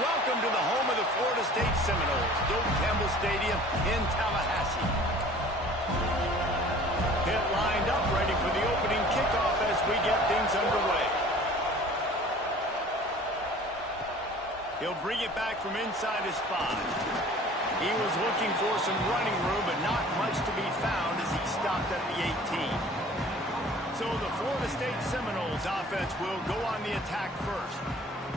Welcome to the home of the Florida State Seminoles, Doak Campbell Stadium in Tallahassee. Pitt lined up ready for the opening kickoff as we get things underway. He'll bring it back from inside his 5. He was looking for some running room, but not much to be found as he stopped at the 18. So the Florida State Seminoles offense will go on the attack first.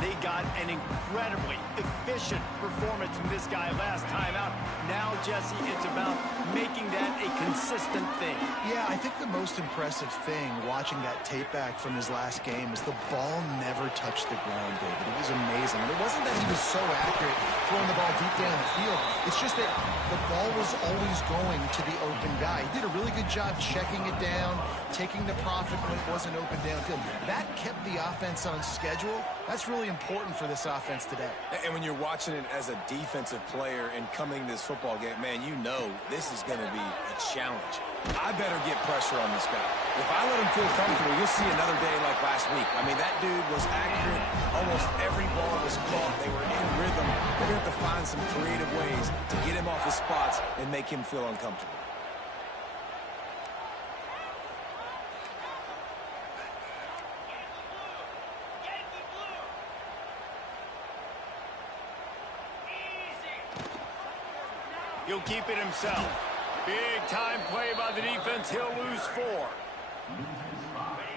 They got an incredibly efficient performance from this guy last time out. Now, Jesse, it's about making that a consistent thing. Yeah, I think the most impressive thing watching that tape back from his last game is the ball never touched the ground, David. It was amazing. And it wasn't that he was so accurate throwing the ball deep down the field. It's just that the ball was always going to the open guy. He did a really good job checking it down, taking the profit when it wasn't open downfield. That kept the offense on schedule. That's really important for this offense today. And when you're watching it as a defensive player and coming to this football game, man, you know this is going to be a challenge. I better get pressure on this guy. If I let him feel comfortable, you'll see another day like last week. I mean, that dude was accurate. Almost every ball was caught. They were in rhythm. They're going to have to find some creative ways to get him off his spots and make him feel uncomfortable. He'll keep it himself. Big time play by the defense. He'll lose 4.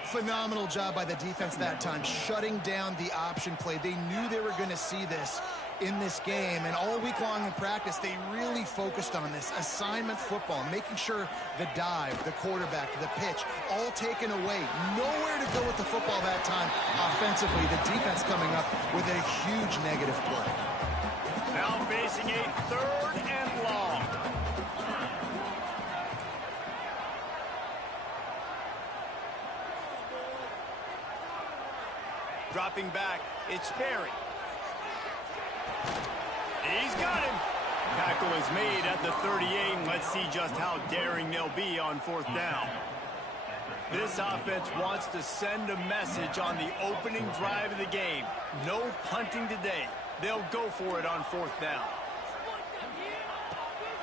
Phenomenal job by the defense that time, shutting down the option play. They knew they were going to see this in this game, and all week long in practice, they really focused on this assignment football, making sure the dive, the quarterback, the pitch, all taken away. Nowhere to go with the football that time offensively. The defense coming up with a huge negative play. Now facing a 3rd and long. Dropping back, it's Berry. He's got him. Tackle is made at the 38, and let's see just how daring they'll be on 4th down. This offense wants to send a message on the opening drive of the game. No punting today. They'll go for it on 4th down.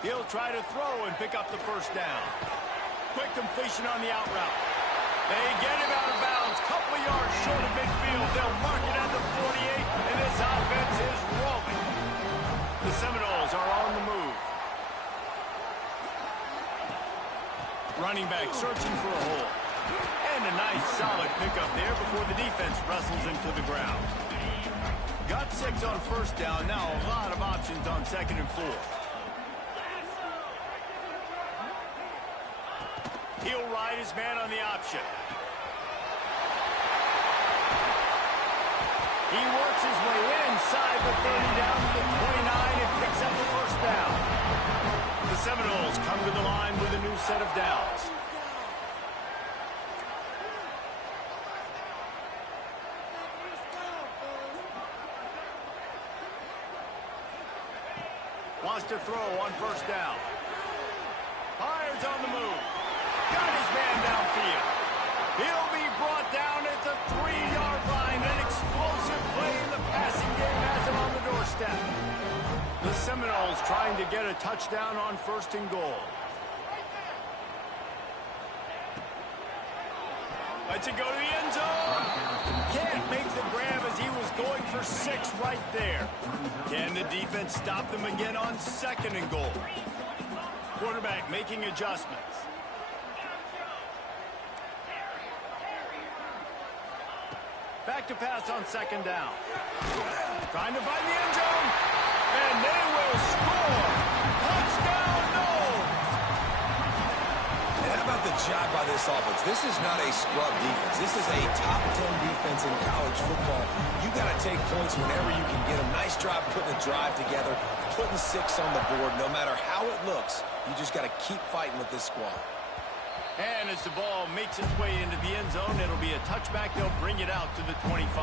He'll try to throw and pick up the 1st down. Quick completion on the out route. They get him out of bounds. Couple of yards short of midfield. They'll mark it at the 48, and this offense is rolling. The Seminoles are on the move. Running back searching for a hole. And a nice solid pickup there before the defense wrestles him to the ground. Got 6 on 1st down. Now a lot of options on 2nd and 4. He'll ride his man on the option. He works his way inside the 30 down to the 29 and picks up the 1st down. The Seminoles come to the line with a new set of downs. Wants to throw on 1st down. Fires on the move. Got his man downfield. He'll be brought down at the 3-yard line. An explosive play in the passing game has him on the doorstep. The Seminoles trying to get a touchdown on 1st and goal. Lets it go to the end zone. Can't make the grab as he was going for 6 right there. Can the defense stop them again on 2nd and goal? Quarterback making adjustments. Back to pass on 2nd down. Trying to find the end zone. And they will score. Touchdown, Noles. And how about the job by this offense? This is not a scrub defense. This is a top 10 defense in college football. You got to take points whenever you can get them. Nice job putting the drive together, putting 6 on the board. No matter how it looks, you just got to keep fighting with this squad. And as the ball makes its way into the end zone, it'll be a touchback. They'll bring it out to the 25.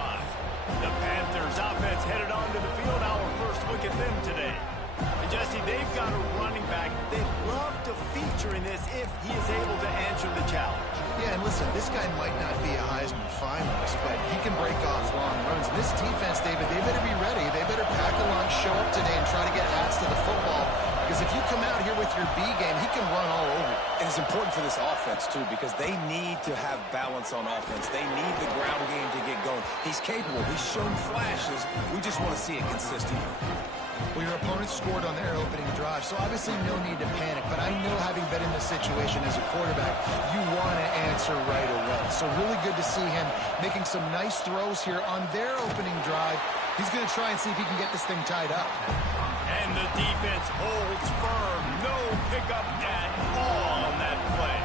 The Panthers offense headed onto the field. Our first look at them today. And Jesse, they've got a running back they'd love to feature in this if he is able to answer the challenge. Yeah, and listen, this guy might not be a Heisman finalist, but he can break off long runs. And this defense, David, they better be ready. They better pack a lunch, show up today, and try to get hats to the football. Because if you come out here with your B game, he can run all over. And it's important for this offense, too, because they need to have balance on offense. They need the ground game to get going. He's capable. He's shown flashes. We just want to see it consistently. Well, your opponent scored on their opening drive, so obviously no need to panic. But I know, having been in this situation as a quarterback, you want to answer right away. So really good to see him making some nice throws here on their opening drive. He's going to try and see if he can get this thing tied up. And the defense holds firm. No pickup at all on that play.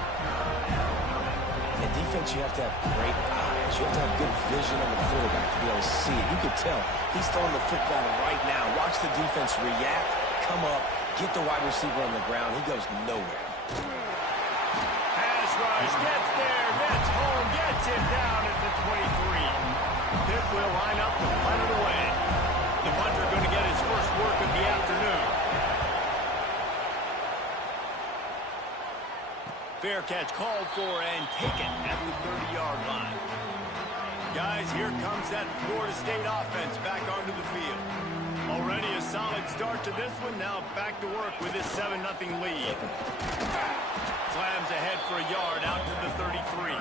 In defense, you have to have great eyes. You have to have good vision on the quarterback to be able to see it. You can tell he's throwing the football right now. Watch the defense react, come up, get the wide receiver on the ground. He goes nowhere. Pass rush, gets there, gets home, gets it down at the 23. Pitt will line up to punt it away. The punter going to get his first work of the afternoon. Fair catch called for and taken at the 30-yard line. Guys, here comes that Florida State offense back onto the field. Already a solid start to this one. Now back to work with this 7-0 lead. Slams ahead for a yard out to the 33.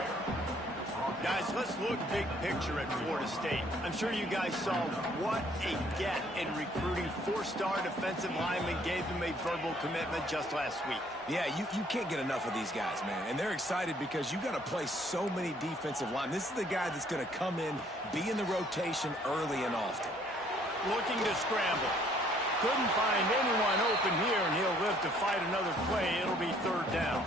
Guys, let's look big picture at Florida State. I'm sure you guys saw what a get in recruiting. 4-star defensive linemen gave them a verbal commitment just last week. Yeah, you can't get enough of these guys, man. And they're excited because you got to play so many defensive linemen. This is the guy that's going to come in, be in the rotation early and often. Looking to scramble. Couldn't find anyone open here, and he'll live to fight another play. It'll be 3rd down.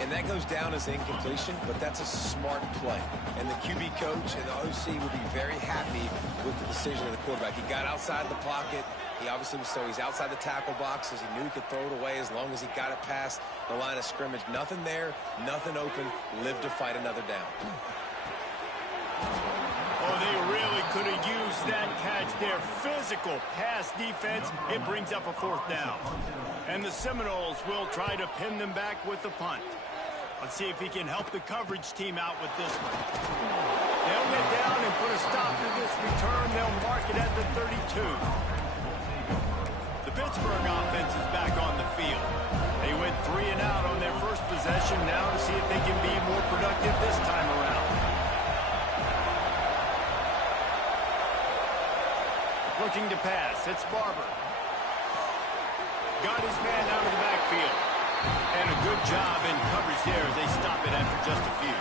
And that goes down as incompletion, but that's a smart play. And the QB coach and the OC would be very happy with the decision of the quarterback. He got outside the pocket. He obviously was, so he's outside the tackle boxes. He knew he could throw it away as long as he got it past the line of scrimmage. Nothing there, nothing open. Live to fight another down. Oh, they really could have used that catch there. Physical pass defense. It brings up a 4th down. And the Seminoles will try to pin them back with the punt. Let's see if he can help the coverage team out with this one. They'll get down and put a stop to this return. They'll mark it at the 32. The Pittsburgh offense is back on the field. They went 3 and out on their first possession. Now to see if they can be more productive this time around. Looking to pass. It's Barber. Got his man out of the backfield. And a good job in coverage there as they stop it after just a few.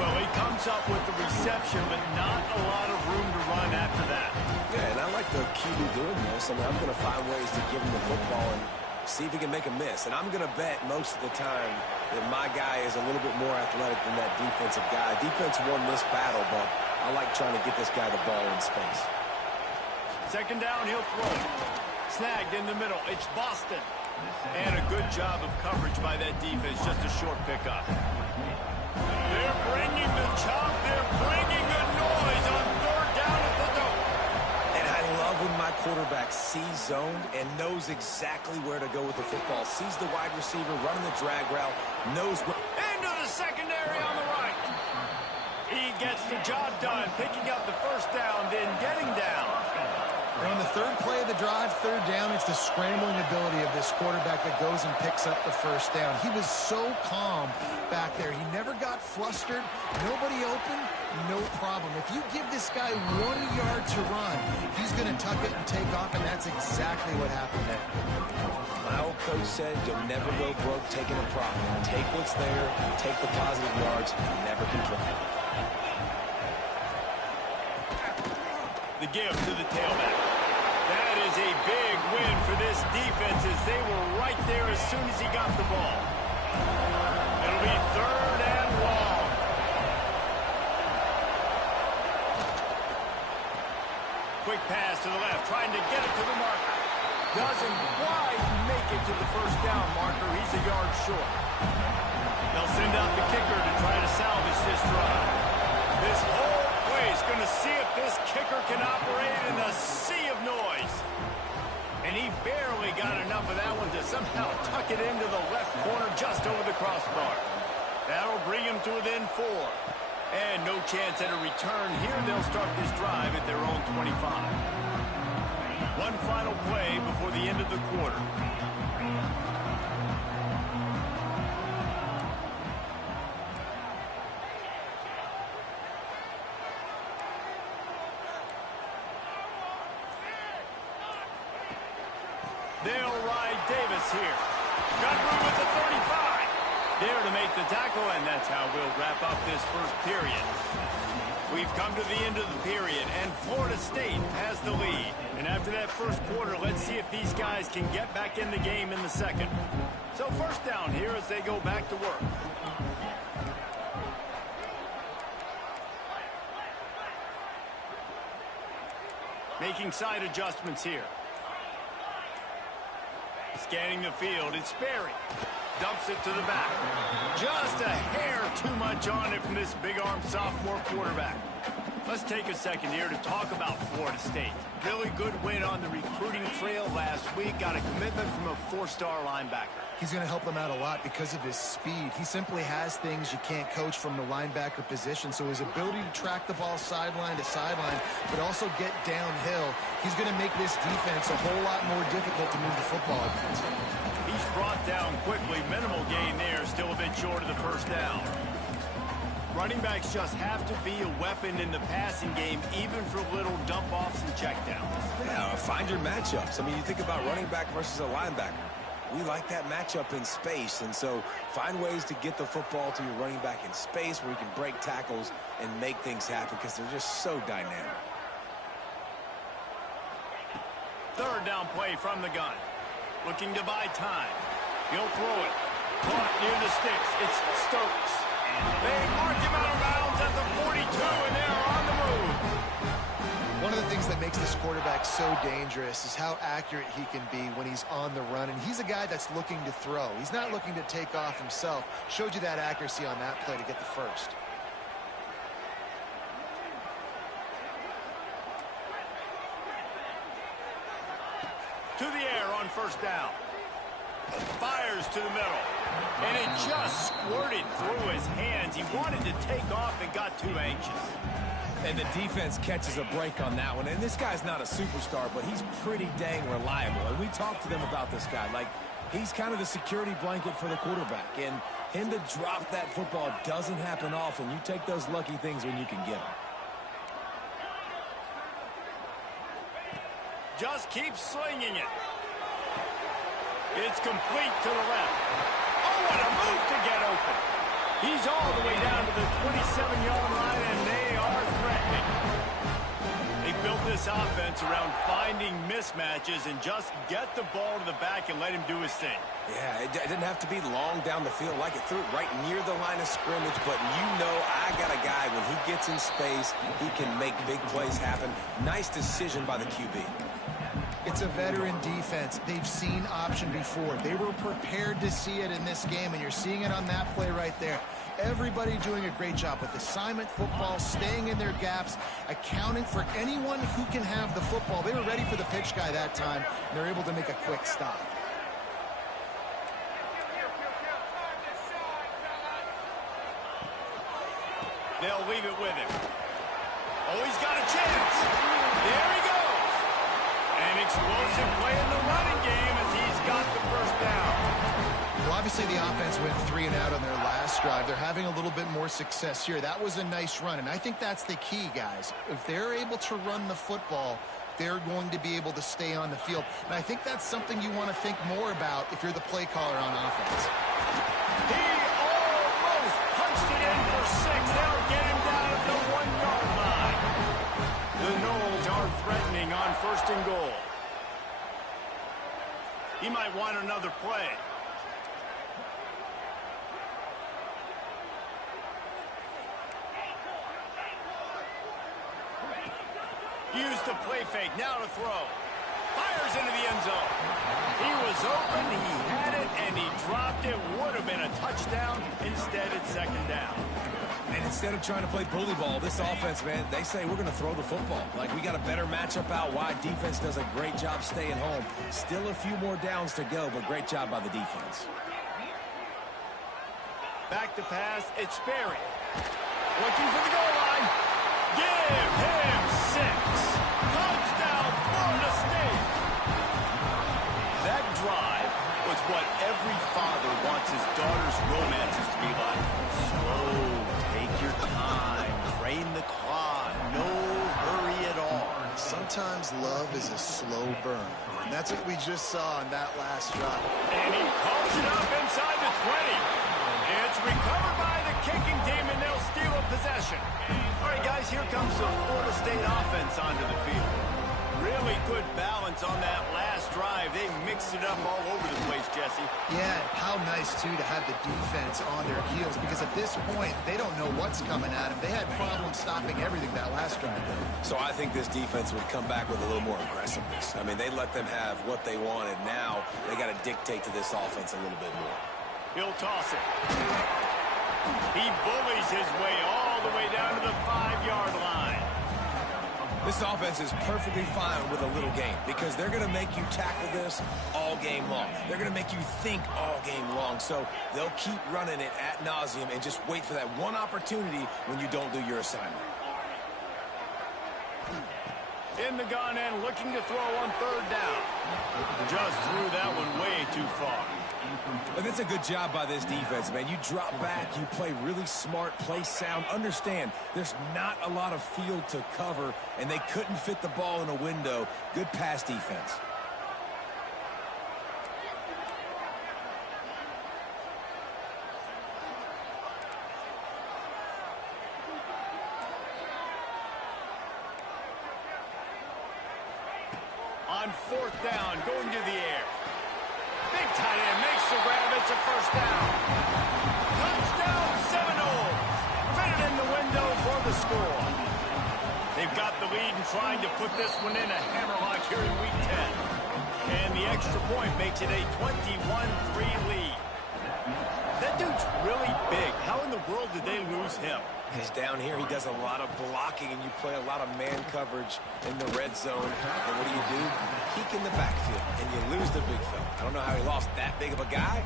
Well, he comes up with the reception, but not a lot of room to run after that. Yeah, and I like the QB doing this. I mean, I'm going to find ways to give him the football and see if he can make a miss. And I'm going to bet most of the time that my guy is a little bit more athletic than that defensive guy. Defense won this battle, but I like trying to get this guy the ball in space. 2nd down, he'll throw it. Snagged in the middle. It's Boston. And a good job of coverage by that defense. Just a short pickup. They're bringing the chop. They're bringing the noise on 3rd down at the door. And I love when my quarterback sees zoned and knows exactly where to go with the football. Sees the wide receiver running the drag route. Knows where. Into the secondary on the right. He gets the job done. Picking up the 1st down, then getting down. And on the 3rd play of the drive, 3rd down, it's the scrambling ability of this quarterback that goes and picks up the 1st down. He was so calm back there. He never got flustered. Nobody open, no problem. If you give this guy 1 yard to run, he's going to tuck it and take off, and that's exactly what happened there. My old coach said you'll never go broke taking a profit. Take what's there, take the positive yards, never complain. The give to the tailback. That is a big win for this defense as they were right there as soon as he got the ball. It'll be 3rd and long. Quick pass to the left, trying to get it to the marker. Doesn't quite make it to the 1st down marker. He's a yard short. They'll send out the kicker to try to salvage this drive. This whole is going to see if this kicker can operate in a sea of noise. And he barely got enough of that one to somehow tuck it into the left corner just over the crossbar. That'll bring him to within 4. And no chance at a return here. They'll start this drive at their own 25. One final play before the end of the quarter. They'll ride Davis here. Got room at the 35. There to make the tackle, and that's how we'll wrap up this first period. We've come to the end of the period, and Florida State has the lead. And after that first quarter, let's see if these guys can get back in the game in the second. So first down here as they go back to work. Making side adjustments here. Scanning the field, it's Sperry. Dumps it to the back. Just a hair too much on it from this big-arm sophomore quarterback. Let's take a second here to talk about Florida State. Really good win on the recruiting trail last week. Got a commitment from a 4-star linebacker. He's going to help them out a lot because of his speed. He simply has things you can't coach from the linebacker position. So his ability to track the ball sideline to sideline, but also get downhill, he's going to make this defense a whole lot more difficult to move the football against. He's brought down quickly. Minimal gain there. Still a bit short of the first down. Running backs just have to be a weapon in the passing game, even for little dump-offs and checkdowns. Yeah, find your matchups. I mean, you think about running back versus a linebacker. We like that matchup in space, and so find ways to get the football to your running back in space where you can break tackles and make things happen because they're just so dynamic. Third down play from the gun. Looking to buy time. He'll throw it. Caught near the sticks. It's Stokes. They mark him out of bounds at the 42, and they're on the move. One of the things that makes this quarterback so dangerous is how accurate he can be when he's on the run. And he's a guy that's looking to throw. He's not looking to take off himself. Showed you that accuracy on that play to get the first. To the air on first down. Fires to the middle. And it just squirted through his hands. He wanted to take off and got too anxious. And the defense catches a break on that one. And this guy's not a superstar, but he's pretty dang reliable. And we talked to them about this guy. Like, he's kind of the security blanket for the quarterback. And him to drop that football doesn't happen often. You take those lucky things when you can get them. Just keep slinging it. It's complete to the left. Oh, what a move to get open. He's all the way down to the 27-yard line, and they are threatening. They built this offense around finding mismatches and just get the ball to the back and let him do his thing. Yeah, it didn't have to be long down the field. Like, it threw it right near the line of scrimmage, but you know I got a guy, when he gets in space, he can make big plays happen. Nice decision by the QB. It's a veteran defense. They've seen option before. They were prepared to see it in this game, and you're seeing it on that play right there. Everybody doing a great job with assignment football, staying in their gaps, accounting for anyone who can have the football. They were ready for the pitch guy that time, and they're able to make a quick stop. They'll leave it with him. Oh, he's got a chance. There he goes. An explosive play in the running game as he's got the first down. Well, obviously the offense went 3 and out on their last drive. They're having a little bit more success here. That was a nice run, and I think that's the key, guys. If they're able to run the football, they're going to be able to stay on the field. And I think that's something you want to think more about if you're the play caller on offense. He almost punched it in for 6. They'll get him down at the 1-yard line. The Noles are threatening on 1st and goal. He might want another play. Use the play fake, now to throw. Fires into the end zone. He was open, he had it, and he dropped it. Would have been a touchdown. Instead, it's 2nd down. And instead of trying to play bully ball, this offense, man, they say we're going to throw the football. Like, we got a better matchup out wide. Defense does a great job staying home. Still a few more downs to go, but great job by the defense. Back to pass, it's Sperry. Looking for the goal line. Give him 6. Touchdown, Florida State. That drive was what every father wants his daughter's romances to be like. Slow, take your time, train the clock, no hurry at all. Sometimes love is a slow burn, and that's what we just saw on that last drive. And he calls it up inside the 20. It's recovered by the kicking team, and they'll steal a possession. All right, guys, here comes the Florida State offense onto the field. Really good balance on that last drive. They mixed it up all over the place, Jesse. Yeah, how nice, too, to have the defense on their heels, because at this point, they don't know what's coming at them. They had problems stopping everything that last drive. So I think this defense would come back with a little more aggressiveness. I mean, they let them have what they wanted. Now they got to dictate to this offense a little bit more. He'll toss it. He bullies his way all the way down to the 5-yard line. This offense is perfectly fine with a little game because they're going to make you tackle this all game long. They're going to make you think all game long. So they'll keep running it ad nauseum and just wait for that one opportunity when you don't do your assignment. In the gun and looking to throw on 3rd down. Just threw that one way too far. But it's a good job by this defense, man. You drop back, you play really smart, play sound. Understand, there's not a lot of field to cover, and they couldn't fit the ball in a window. Good pass defense. On 4th down, going to the air. Big tight end makes the grab. It's a 1st down. Touchdown, Seminoles. Fitted in the window for the score. They've got the lead and trying to put this one in a hammerlock here in Week 10. And the extra point makes it a 21-3 lead. That dude's really big. How in the world did they lose him? He's down here. He does a lot of blocking, and you play a lot of man coverage in the red zone. And what do? Peek in the backfield, and you lose the big fella. I don't know how he lost that big of a guy,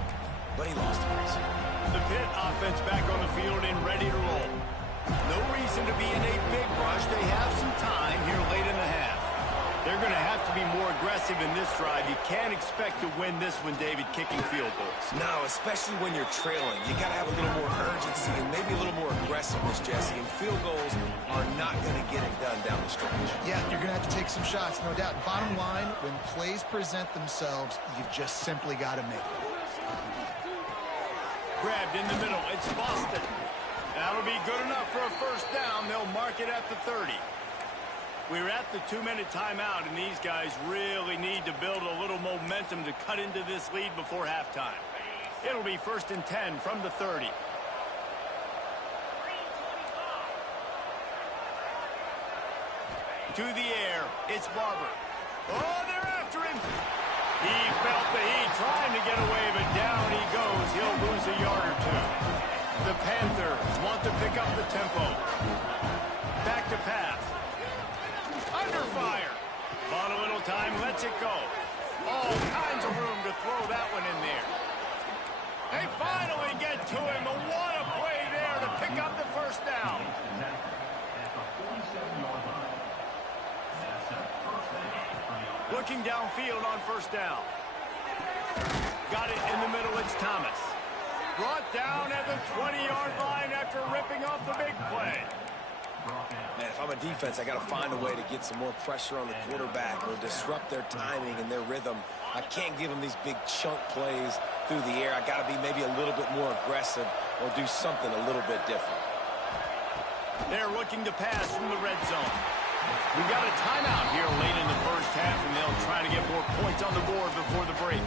but he lost him. The Pitt offense back on the field and ready to roll. No reason to be in a big rush. They have some time here late in the half. They're going to have to be more aggressive in this drive. You can't expect to win this one, David, kicking field goals. No, especially when you're trailing. You got to have a little more urgency and maybe a little more aggressiveness, Jesse. And field goals are not going to get it done down the stretch. Yeah, you're going to have to take some shots, no doubt. Bottom line, when plays present themselves, you've just simply got to make them. Grabbed in the middle. It's Boston. That'll be good enough for a 1st down. They'll mark it at the 30. We're at the 2-minute timeout, and these guys really need to build a little momentum to cut into this lead before halftime. It'll be 1st and 10 from the 30. To the air, it's Barber. Oh, they're after him. He felt the heat trying to get away, but down he goes. He'll lose a yard or 2. The Panthers want to pick up the tempo. Back to pass. Under fire. On a little time, lets it go. All kinds of room to throw that one in there. They finally get to him. And what a play there to pick up the 1st down. Looking downfield on 1st down. Got it in the middle. It's Thomas. Brought down at the 20-yard line after ripping off the big play. Man, if I'm a defense, I got to find a way to get some more pressure on the quarterback or disrupt their timing and their rhythm. I can't give them these big chunk plays through the air. I got to be maybe a little bit more aggressive or do something a little bit different. They're looking to pass from the red zone. We've got a timeout here late in the 1st half, and they'll try to get more points on the board before the break.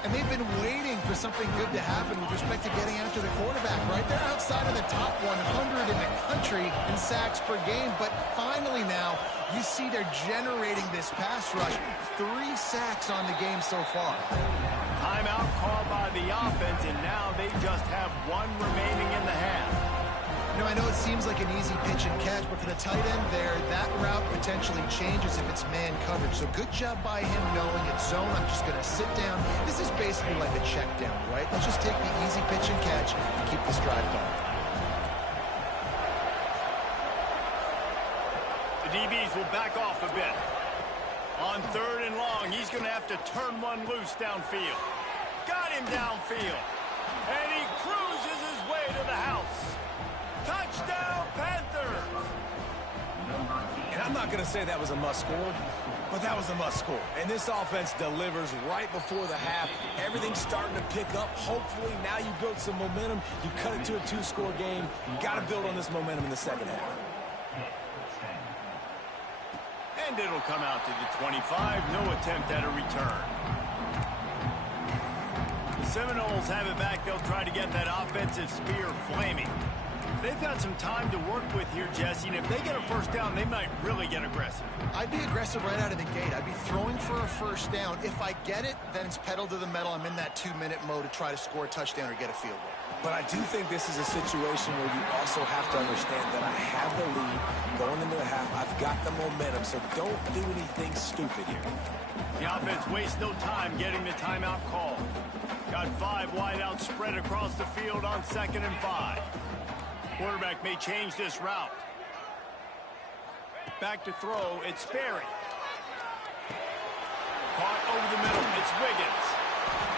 And they've been waiting for something good to happen with respect to getting after the quarterback, right? They're outside of the top 100 in the country in sacks per game, but finally now you see they're generating this pass rush. 3 sacks on the game so far. Timeout called by the offense, and now they just have 1 remaining in the half. You know, I know it seems like an easy pitch and catch, but for the tight end there, that route potentially changes if it's man coverage. So good job by him knowing it's zone. I'm just going to sit down. This is basically like a check down, right? Let's just take the easy pitch and catch and keep this drive going. The DBs will back off a bit. On 3rd and long, he's going to have to turn one loose downfield. Got him downfield. And he cruises his way to the house. Touchdown, Panthers! And I'm not going to say that was a must-score, but that was a must-score. And this offense delivers right before the half. Everything's starting to pick up. Hopefully, now you build some momentum. You cut it to a 2-score game. You got to build on this momentum in the second half. And it'll come out to the 25. No attempt at a return. The Seminoles have it back. They'll try to get that offensive spear flaming. They've got some time to work with here, Jesse, and if they get a first down, they might really get aggressive. I'd be aggressive right out of the gate. I'd be throwing for a first down. If I get it, then it's pedal to the metal. I'm in that 2-minute mode to try to score a touchdown or get a field goal. But I do think this is a situation where you also have to understand that I have the lead going into the half. I've got the momentum, so don't do anything stupid here. The offense wastes no time getting the timeout call. Got 5 wideouts spread across the field on 2nd and 5. Quarterback may change this route. Back to throw, it's Sperry. Caught over the middle, it's Wiggins.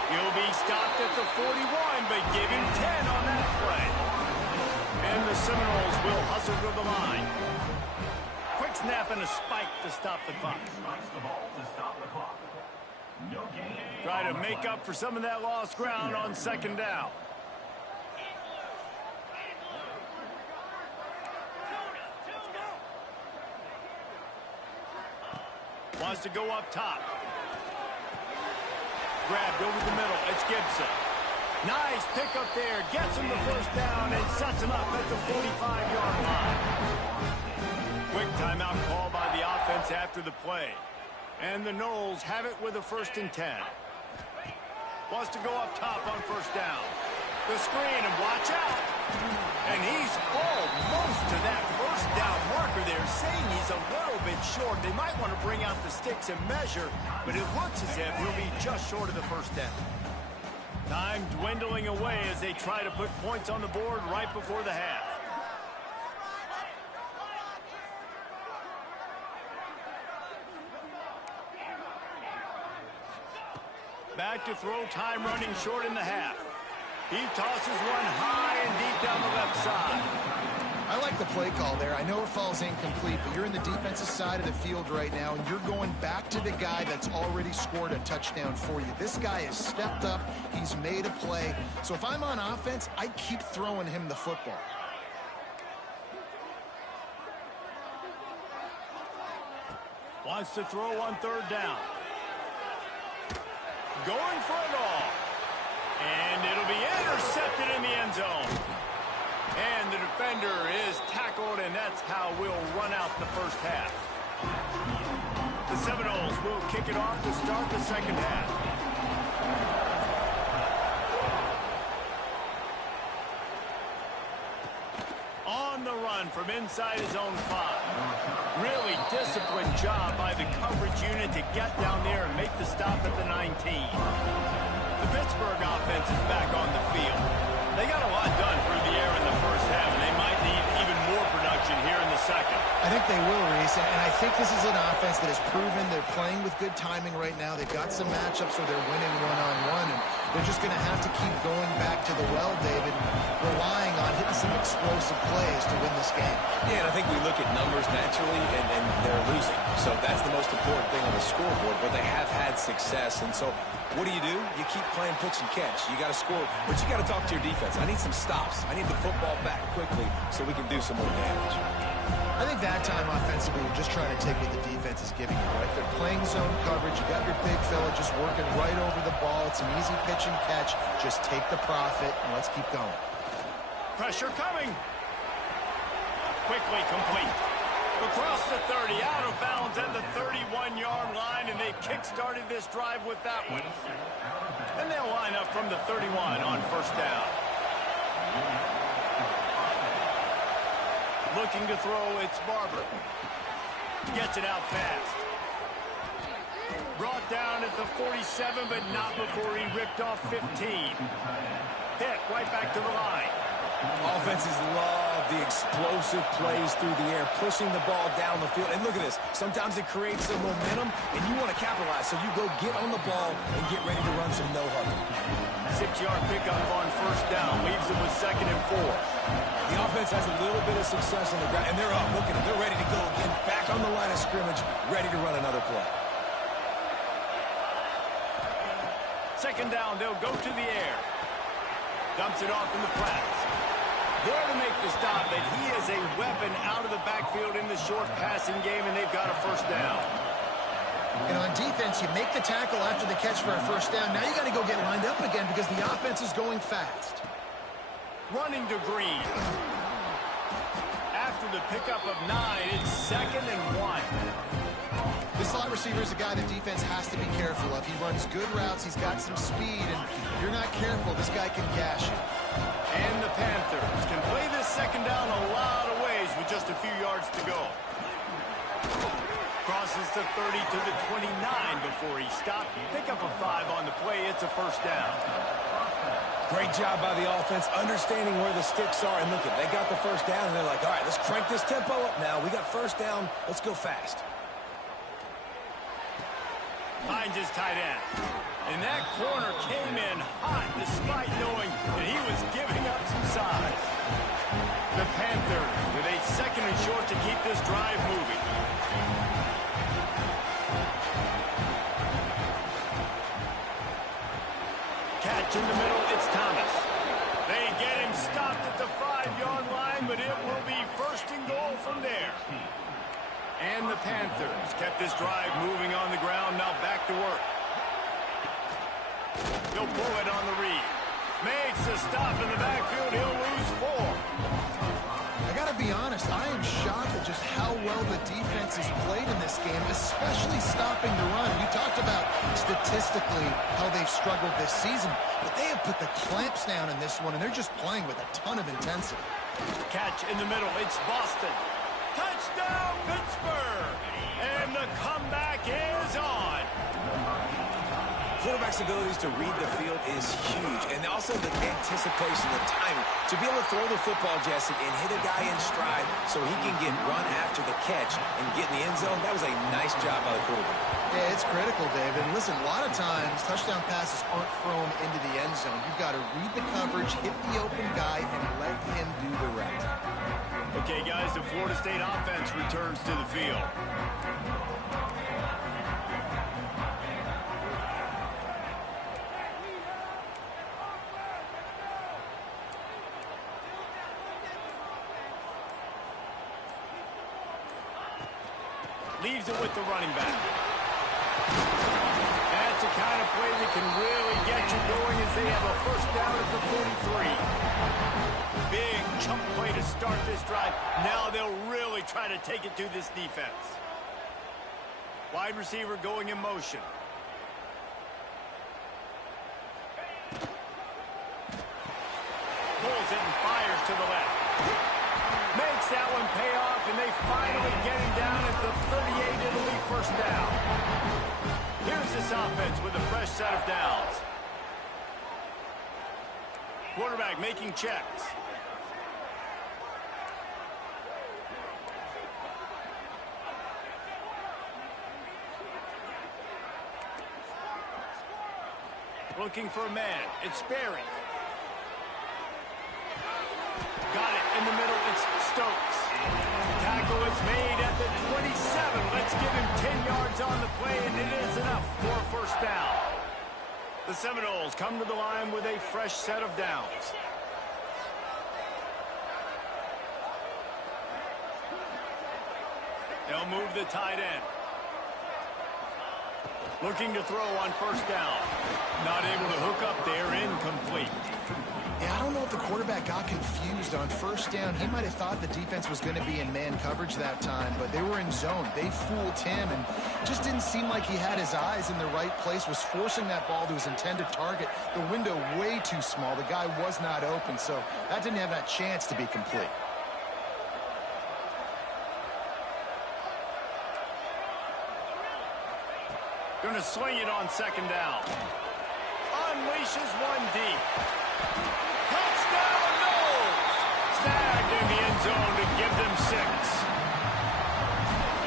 He'll be stopped at the 41, but give him 10 on that play. And the Seminoles will hustle to the line. Quick snap and a spike to stop the clock. Try to make up for some of that lost ground on 2nd down. Wants to go up top. Grabbed over the middle. It's Gibson. Nice pickup there. Gets him the first down and sets him up at the 45-yard line. Quick timeout call by the offense after the play. And the Noles have it with a 1st and 10. Wants to go up top on 1st down. The screen, and watch out. And he's almost to that 1st down marker there, saying he's a little bit short. They might want to bring out the sticks and measure, but it looks as if he'll be just short of the 1st down. Time dwindling away as they try to put points on the board right before the half. Back to throw, time running short in the half. He tosses one high and deep down the left side. I like the play call there. I know it falls incomplete, but you're in the defensive side of the field right now, and you're going back to the guy that's already scored a touchdown for you. This guy has stepped up. He's made a play. So if I'm on offense, I keep throwing him the football. Wants to throw on 3rd down. Going for it all. And it'll be intercepted in the end zone. And the defender is tackled, and that's how we'll run out the 1st half. The Seminoles will kick it off to start the 2nd half. On the run from inside his own 5. Really disciplined job by the coverage unit to get down there and make the stop at the 19. The Pittsburgh offense is back on the field. They got a lot done through the air in the 1st half, and they might need even more production here in the 2nd. I think they will, Reese, and I think this is an offense that has proven they're playing with good timing right now. They've got some matchups where they're winning one-on-one, and they're just going to have to keep going back to the well, David, relying on hitting some explosive plays to win this game. Yeah, and I think we look at numbers naturally, and they're losing. So that's the most important thing on the scoreboard, but they have had success. And so what do? You keep playing pitch and catch. You got to score, but you got to talk to your defense. I need some stops. I need the football back quickly so we can do some more damage. I think that time offensively, we're just trying to take what the defense is giving you, right? They're playing zone coverage. You got your big fella just working right over the ball. It's an easy pitch and catch. Just take the profit, and let's keep going. Pressure coming. Quickly complete. Across the 30, out of bounds at the 31-yard line, and they've kick-started this drive with that one. And they'll line up from the 31 on 1st down. Looking to throw, it's Barber. Gets it out fast. Brought down at the 47, but not before he ripped off 15. Pitt right back to the line. Offenses love the explosive plays through the air, pushing the ball down the field. And look at this. Sometimes it creates some momentum, and you want to capitalize. So you go get on the ball and get ready to run some no-huddle. 6-yard pickup on first down. Leaves it with 2nd and 4. The offense has a little bit of success on the ground, and they're up. Look at them. They're ready to go again. Back on the line of scrimmage, ready to run another play. 2nd down, they'll go to the air. Dumps it off in the flats. There to make the stop, but he is a weapon out of the backfield in the short passing game, and they've got a first down. And on defense, you make the tackle after the catch for a first down. Now you got to go get lined up again because the offense is going fast. Running to Green. After the pickup of 9, it's 2nd and 1. This slot receiver is a guy the defense has to be careful of. He runs good routes. He's got some speed, and if you're not careful, this guy can gash you. And the Panthers can play this 2nd down a lot of ways with just a few yards to go. Crosses the 30 to the 29 before he stopped. Pick up a 5 on the play. It's a first down. Great job by the offense, understanding where the sticks are. And look, they got the first down, and they're like, all right, let's crank this tempo up now. We got first down. Let's go fast. Finds his tight end. And that corner came in hot despite knowing that he was giving up some size. The Panthers with a 2nd and short to keep this drive moving. Catch in the middle, it's Thomas. They get him stopped at the 5-yard line, but it will be 1st and goal from there. And the Panthers kept this drive moving on the ground, now back to work. He'll pull it on the read. Makes a stop in the backfield, he'll lose 4. I got to be honest, I am shocked at just how well the defense has played in this game, especially stopping the run. We talked about statistically how they've struggled this season, but they have put the clamps down in this one, and they're just playing with a ton of intensity. Catch in the middle, it's Boston. Touchdown, Pittsburgh! And the comeback is on. Quarterback's abilities to read the field is huge, and also the anticipation, the timing. To be able to throw the football, Jesse, and hit a guy in stride so he can get run after the catch and get in the end zone, that was a nice job by the quarterback. Yeah, it's critical, David. And listen, a lot of times, touchdown passes aren't thrown into the end zone. You've got to read the coverage, hit the open guy, and let him do the rest. Okay, guys, the Florida State offense returns to the field. Leaves it with the running back. That's the kind of play that can really get you going as they have a first down at the 43. Big chunk play to start this drive. Now they'll really try to take it to this defense. Wide receiver going in motion. Pulls it and fires to the left. Makes that one pay off, and they finally get him down at the 38. It'll be first down. Here's this offense with a fresh set of downs. Quarterback making checks. Looking for a man. It's Sperry. Got it in the middle. It's Stokes. Tackle is made at the 27. Let's give him 10 yards on the play, and it is enough for a first down. The Seminoles come to the line with a fresh set of downs. They'll move the tight end. Looking to throw on first down. Not able to hook up there, incomplete. Yeah, I don't know if the quarterback got confused on first down. He might have thought the defense was going to be in man coverage that time, but they were in zone. They fooled him and just didn't seem like he had his eyes in the right place, was forcing that ball to his intended target. The window way too small. The guy was not open, so that didn't have that chance to be complete. Going to sling it on second down. Unleashes one deep. Touchdown, no! Snagged in the end zone to give them 6.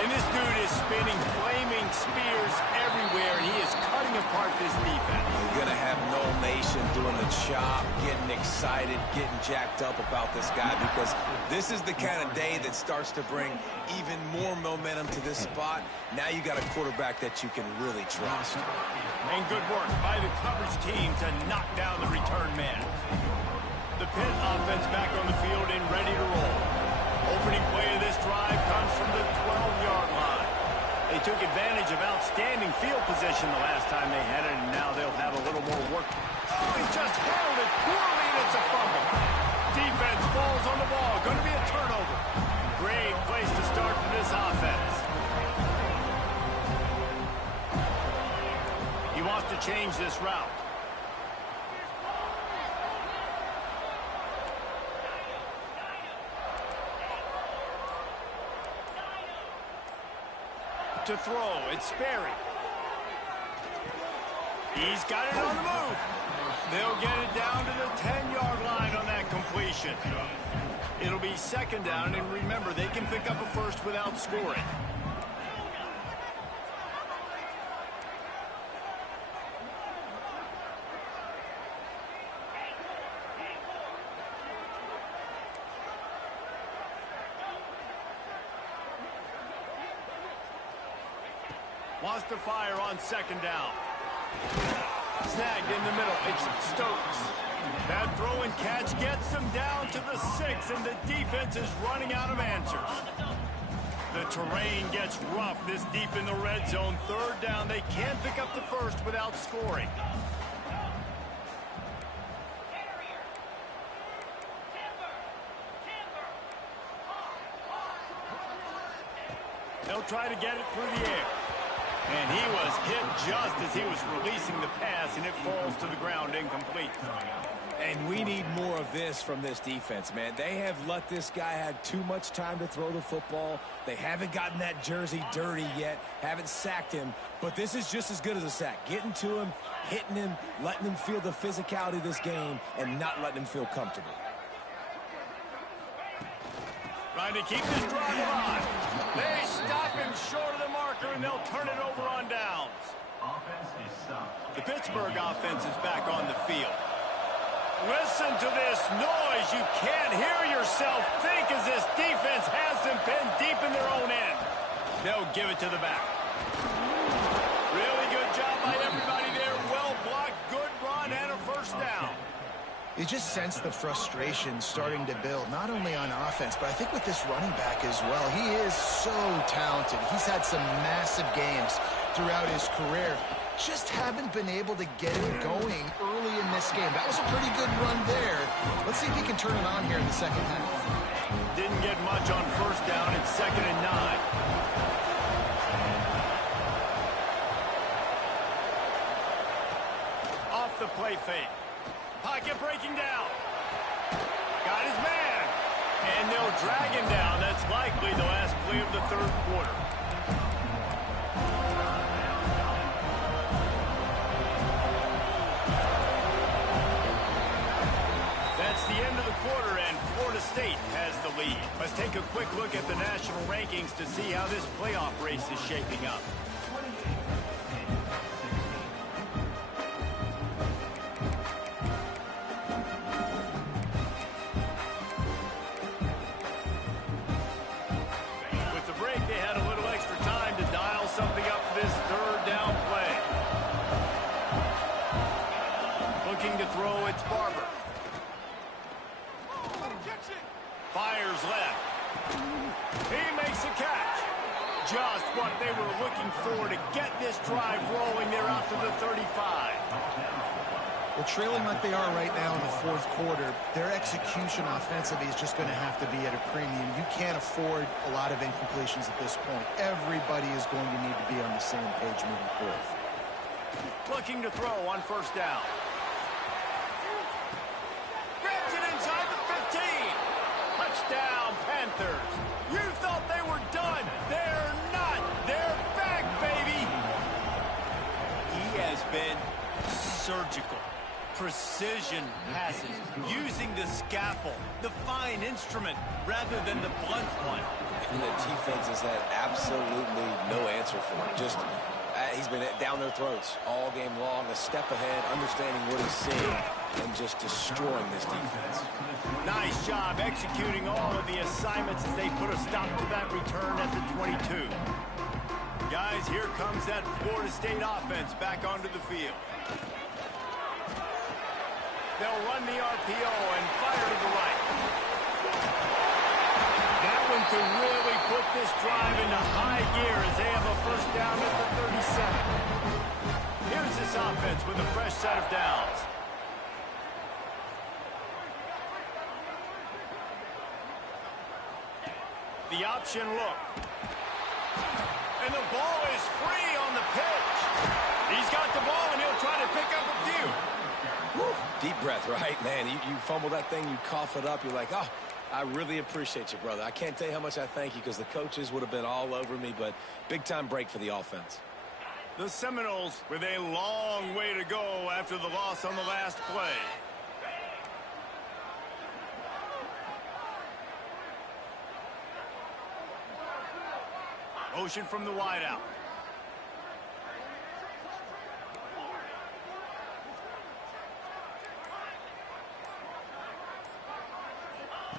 And this dude is spinning flaming spears everywhere, and he is cutting apart this defense. You're going to have no nation doing the chop, getting excited, getting jacked up about this guy, because this is the kind of day that starts to bring even more momentum to this spot. Now you got a quarterback that you can really trust. And good work by the coverage team to knock down the return man. The Pitt offense back on the field and ready to roll. Opening play of this drive comes from the 12-yard line. They took advantage of outstanding field position the last time they had it, and now they'll have a little more work. Oh, he just handled it poorly, and it's a fumble. Defense falls on the ball. Going to be a turnover. Great place to start for this offense. He wants to change this route. To throw, it's Sperry. He's got it on the move. They'll get it down to the 10-yard line on that completion. It'll be second down, and remember, they can pick up a first without scoring. Wants to fire on second down. Snagged in the middle. It's Stokes. That throw and catch gets them down to the 6, and the defense is running out of answers. The terrain gets rough this deep in the red zone. Third down. They can't pick up the first without scoring. They'll try to get it through the air. And he was hit just as he was releasing the pass, and it falls to the ground incomplete. And we need more of this from this defense, man. They have let this guy have too much time to throw the football. They haven't gotten that jersey dirty yet, haven't sacked him. But this is just as good as a sack. Getting to him, hitting him, letting him feel the physicality of this game, and not letting him feel comfortable. Trying to keep this drive alive. They stop him short of the marker, and they'll turn it over on downs. The Pittsburgh offense is back on the field. Listen to this noise. You can't hear yourself think as this defense has them pinned deep in their own end. They'll give it to the back. Really good job by everybody there. Well blocked, good run, and a first down. You just sense the frustration starting to build, not only on offense, but I think with this running back as well. He is so talented. He's had some massive games throughout his career. Just haven't been able to get it going early in this game. That was a pretty good run there. Let's see if he can turn it on here in the second half. Didn't get much on first down. It's 2nd and 9. Off the play fake. Pocket breaking down. Got his man. And they'll drag him down. That's likely the last play of the third quarter. That's the end of the quarter, and Florida State has the lead. Let's take a quick look at the national rankings to see how this playoff race is shaping up. Fires left. He makes a catch. Just what they were looking for to get this drive rolling. They're out to the 35. Well, trailing like they are right now in the fourth quarter, their execution offensively is just going to have to be at a premium. You can't afford a lot of incompletions at this point. Everybody is going to need to be on the same page moving forward. Looking to throw on first down. Grabs it inside the 15. Touchdown, Panthers. You thought they were done. They're not. They're back, baby. surgical. Precision passes, using the scaffold, the fine instrument, rather than the blunt one. And the defense has had absolutely no answer for it. Just, he's been down their throats all game long, a step ahead, understanding what he's seeing, and just destroying this defense. Nice job executing all of the assignments as they put a stop to that return at the 22. Guys, here comes that Florida State offense back onto the field. They'll run the RPO and fire to the right. That one could really put this drive into high gear as they have a first down at the 37. Here's this offense with a fresh set of downs. The option look. And the ball is free on the pitch. He's got the ball and he'll try to pick up a few. Woo. Deep breath, right? Man, you fumble that thing, you cough it up, you're like, oh, I really appreciate you, brother. I can't tell you how much I thank you because the coaches would have been all over me, but big-time break for the offense. The Seminoles with a long way to go after the loss on the last play. Motion from the wideout.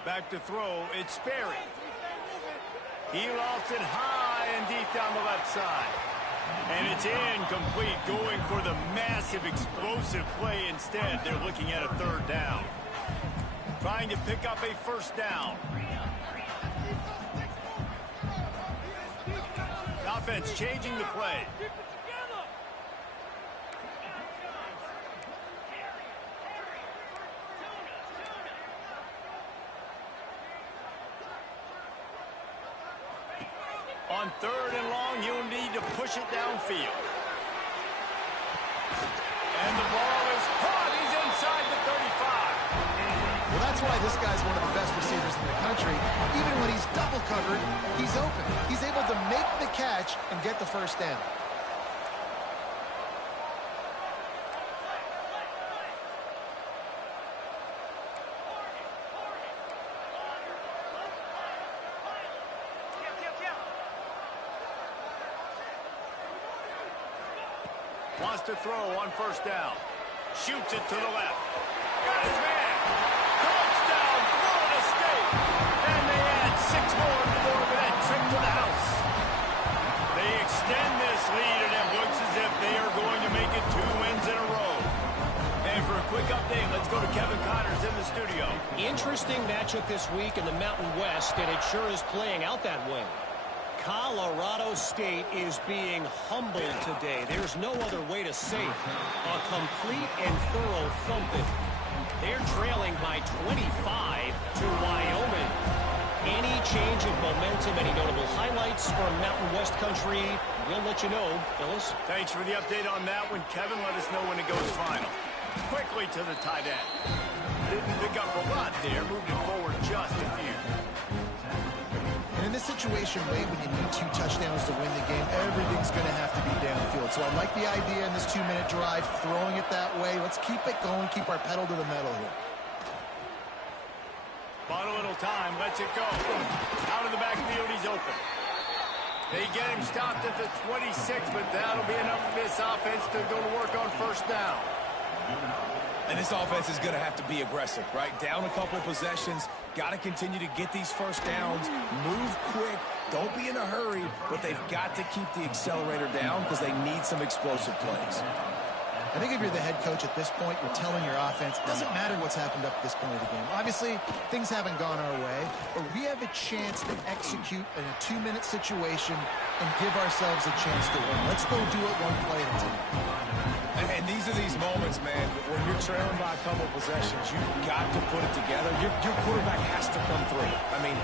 Back to throw, it's Sperry. He lost it high and deep down the left side. And it's incomplete, going for the massive explosive play instead. They're looking at a third down. Trying to pick up a first down. Offense changing the play. On third and long, you'll need to push it downfield. And the ball is caught. He's inside the 35. Well, that's why this guy's one of the best receivers in the country. Even when he's double covered, he's open. He's able to make the catch and get the first down. Wants to throw on first down. Shoots it to the left. Got his man. Touchdown, Florida State. And they add 6 more to go over that trip to the house. They extend this lead, and it looks as if they are going to make it 2 wins in a row. And for a quick update, let's go to Kevin Connors in the studio. Interesting matchup this week in the Mountain West, and it sure is playing out that way. Colorado State is being humbled today. There's no other way to say it. A complete and thorough thumping. They're trailing by 25 to Wyoming. Any change of momentum, any notable highlights from Mountain West country, we'll let you know, Phyllis. Thanks for the update on that one, Kevin. Let us know when it goes final. Quickly to the tight end. Didn't pick up a lot there, moved it forward just a few. And in this situation, Wade, when you need 2 touchdowns to win the game, everything's going to have to be downfield. So I like the idea in this 2-minute drive, throwing it that way. Let's keep it going, keep our pedal to the metal here. Bought a little time, lets it go. Out of the backfield, he's open. They get him stopped at the 26, but that'll be enough for this offense to go to work on first down. And this offense is going to have to be aggressive, right? Down a couple possessions, got to continue to get these first downs, move quick, don't be in a hurry, but they've got to keep the accelerator down because they need some explosive plays. I think if you're the head coach at this point, you're telling your offense, it doesn't matter what's happened up to this point of the game. Obviously, things haven't gone our way, but we have a chance to execute in a 2-minute situation and give ourselves a chance to win. Let's go do it one play at a time. And these are these moments, man, when you're trailing by a couple of possessions, you've got to put it together. Your quarterback has to come through. I mean,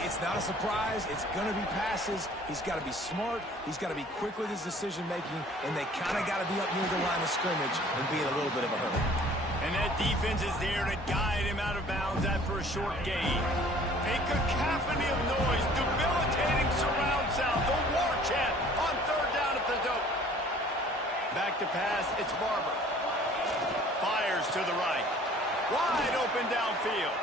it's not a surprise. It's going to be passes. He's got to be smart. He's got to be quick with his decision-making, and they kind of got to be up near the line of scrimmage and be in a little bit of a hurry. And that defense is there to guide him out of bounds after a short gain. A cacophony of noise, debilitating surround sound, the war chant on third down at the dope. Back to pass, it's Barber. fires to the right. Wide open downfield.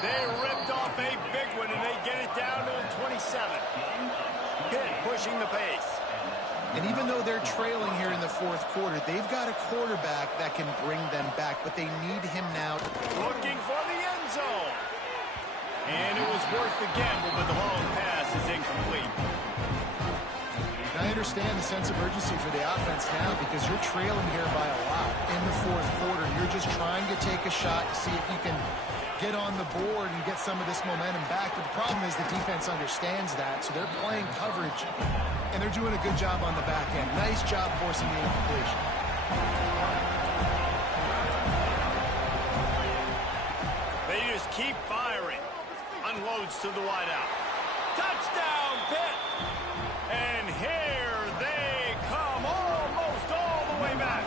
They ripped off a big one, and they get it down to the 27. Pitt pushing the pace. And even though they're trailing here in the fourth quarter, they've got a quarterback that can bring them back, but they need him now. Looking for the end zone. And it was worth the gamble, but the long pass is incomplete. I understand the sense of urgency for the offense now because you're trailing here by a lot in the fourth quarter. You're just trying to take a shot to see if you can get on the board and get some of this momentum back. But the problem is the defense understands that, so they're playing coverage, and they're doing a good job on the back end. Nice job forcing the incompletion. They just keep firing. Unloads to the wideout. Touchdown, Pitt! And here they come almost all the way back.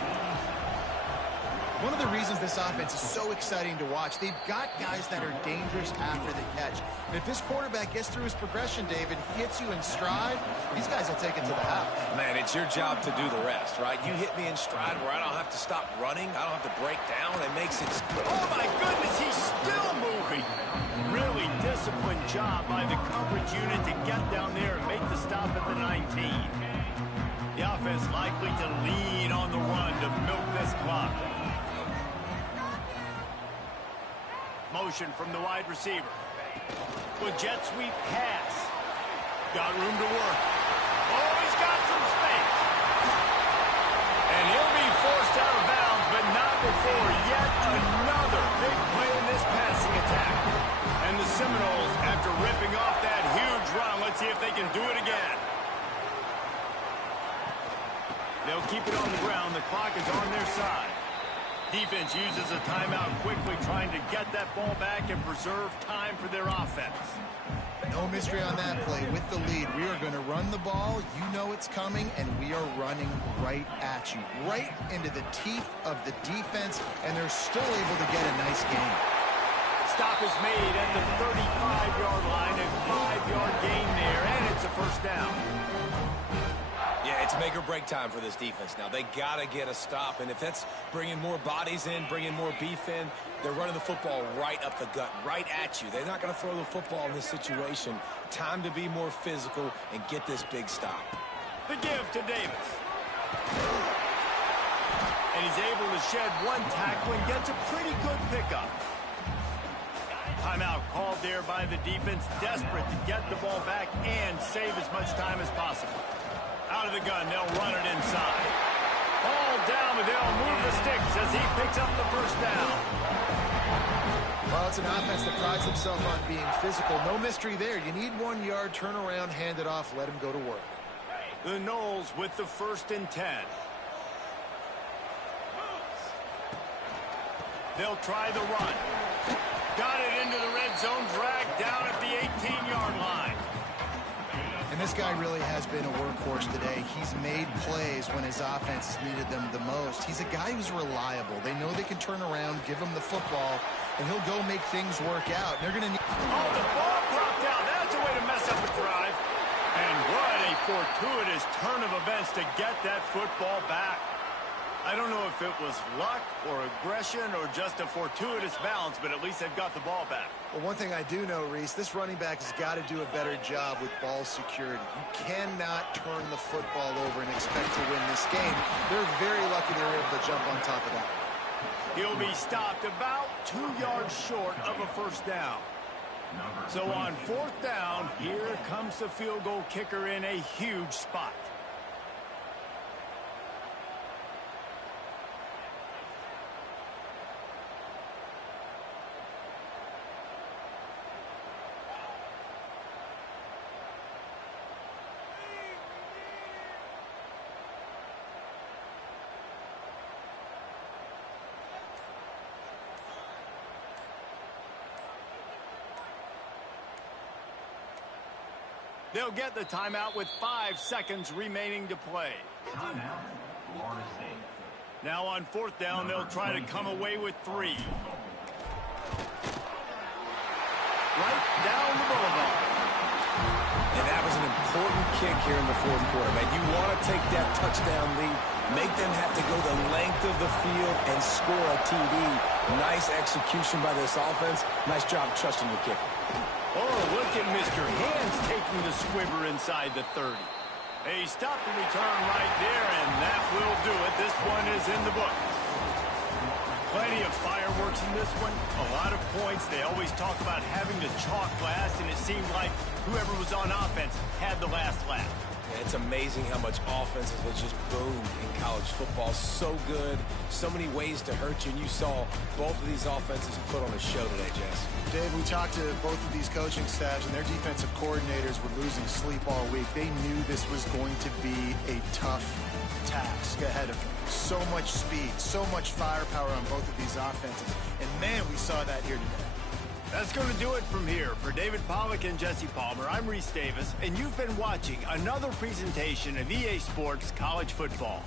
One of the reasons this offense is so exciting to watch, they've got guys that are dangerous after the catch. And if this quarterback gets through his progression, David, hits you in stride, these guys will take it to the house. Man, it's your job to do the rest, right? You hit me in stride where I don't have to stop running. I don't have to break down. It makes it... Oh, my goodness, he's still moving. Really disciplined job by the coverage unit to get down there and make the stop at the 19. The offense likely to lean on the run to milk this clock. Motion from the wide receiver. With jet sweep pass. Got room to work. Oh, he's got some space. And he'll be forced out of bounds, but not before yet another big play in this passing attack. And the Seminoles, after ripping off that huge run, let's see if they can do it again. They'll keep it on the ground. The clock is on their side. Defense uses a timeout quickly, trying to get that ball back and preserve time for their offense. No mystery on that play. With the lead, we are going to run the ball. You know it's coming, and we are running right at you, right into the teeth of the defense, and they're still able to get a nice gain. Stop is made at the 35-yard line, a 5-yard gain there, and it's a first down. Yeah, it's make or break time for this defense now. They got to get a stop, and if that's bringing more bodies in, bringing more beef in, they're running the football right up the gut, right at you. They're not going to throw the football in this situation. Time to be more physical and get this big stop. The give to Davis. And he's able to shed one tackle and gets a pretty good pickup. Timeout called there by the defense, desperate to get the ball back and save as much time as possible. Out of the gun, they'll run it inside. Ball down, but they'll move the sticks as he picks up the first down. Well, it's an offense that prides themselves on being physical. No mystery there. You need 1 yard, turn around, hand it off, let him go to work. The Noles with the 1st and 10. They'll try the run. Got it into the red zone, dragged down at the 18-yard line. And this guy really has been a workhorse today. He's made plays when his offense has needed them the most. He's a guy who's reliable. They know they can turn around, give him the football, and he'll go make things work out. They're going to need... Oh, the ball dropped out. That's a way to mess up a drive. And what a fortuitous turn of events to get that football back. I don't know if it was luck or aggression or just a fortuitous bounce, but at least they've got the ball back. Well, one thing I do know, Reese, this running back has got to do a better job with ball security. You cannot turn the football over and expect to win this game. They're very lucky they were able to jump on top of that. He'll be stopped about 2 yards short of a first down. So on 4th down, here comes the field goal kicker in a huge spot. They'll get the timeout with 5 seconds remaining to play. Timeout, Florida State. Now on 4th down, they'll try to come away with 3. Right down the boulevard. And that was an important kick here in the fourth quarter, man. You want to take that touchdown lead Make them have to go the length of the field and score a TD. Nice execution by this offense. Nice job trusting your kicker. Oh, look at Mr. Hands taking the squibber inside the 30. A stop and return right there, and that will do it. This one is in the book. Plenty of fireworks in this one. A lot of points. They always talk about having to chalk glass, and it seemed like whoever was on offense had the last laugh. Yeah, it's amazing how much offenses have just boomed in college football. So good. So many ways to hurt you, and you saw both of these offenses put on a show today, Jess. Dave, we talked to both of these coaching staffs, and their defensive coordinators were losing sleep all week. They knew this was going to be a tough task ahead of them. So much speed, so much firepower on both of these offenses. And, man, we saw that here today. That's going to do it from here. For David Pollack and Jesse Palmer, I'm Reese Davis, and you've been watching another presentation of EA Sports College Football.